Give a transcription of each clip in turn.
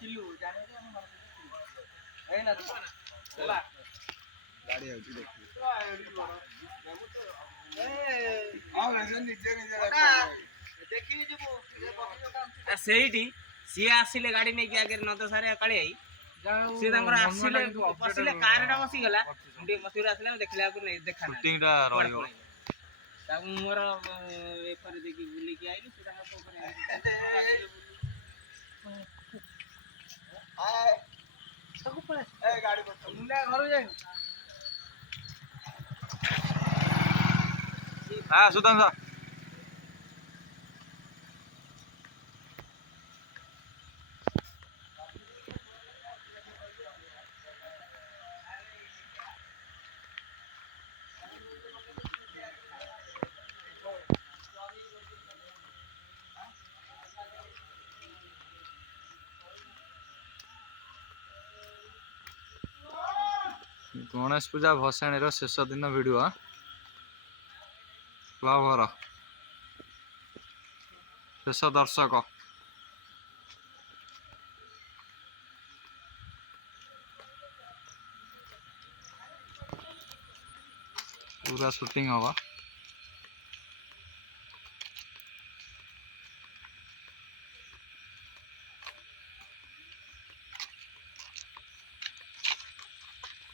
चिल्लू जाने के हम है ना चला गाड़ी आउची देखी हां वैसे नीचे नीचे देखी जबो सेठी सी आसिले गाड़ी नै के आगे न तो सारे काली आई सी तंगर आसिले पसिले कारडा बसी गला मुंडी मथुर आसिले देखला को नै देखा ना शूटिंग टा रहियो ताकू मोर एपर देखि बुली के आइलु सेटा ऊपर आए ताकू पळे ए गाड़ी बस मुंडा घर जाई हां सुदाम सा गणेश पूजा भसाणी शेष दिन वीडियो क्लब घर शेष दर्शक पूरा शूटिंग हवा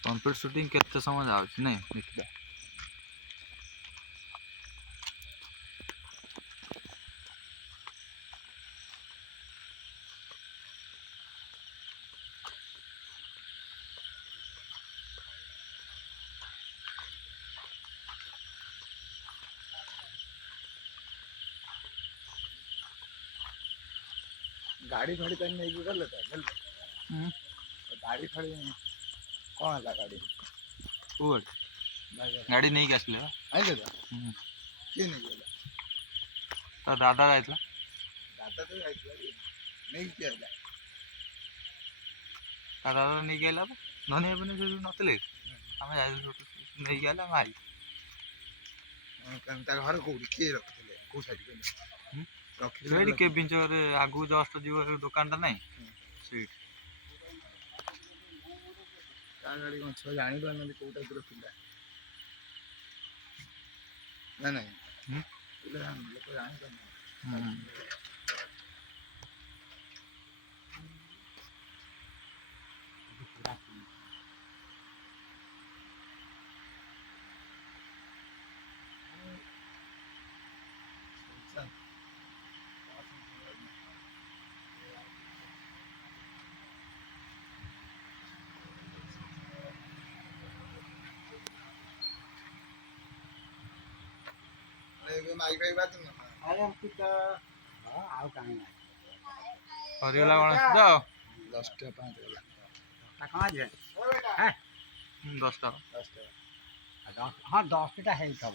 कंप्लीट शूटिंग केते समय जाउछ नहीं देखिबा गाड़ी फाड़ी तन नहीं गले तो गाड़ी फाड़ी कौन है गाड़ी वो गाड़ी नहीं आसले आइले तो के नहीं गेला तो दादा जाइतला दादा तो जाइतला नहीं गेला दादा नहीं गेला ननी अपने जो नतले हम जाय नहीं गेला भाई कनता घर को के रखले को साइड के रखले के बिंचर आगु जस्ट जीव दुकान ता नहीं सीट का गाड़ी को छ जानि पान कोटा दूर पिला ना नहीं पिला हम लोग जानि पान माइक बात न अरे हम कुछ हां आउ काहे ना हरिला गणेश जाओ 10 टा 5 गला ता कहां जे हैं 10 टा हां 10 टा है तब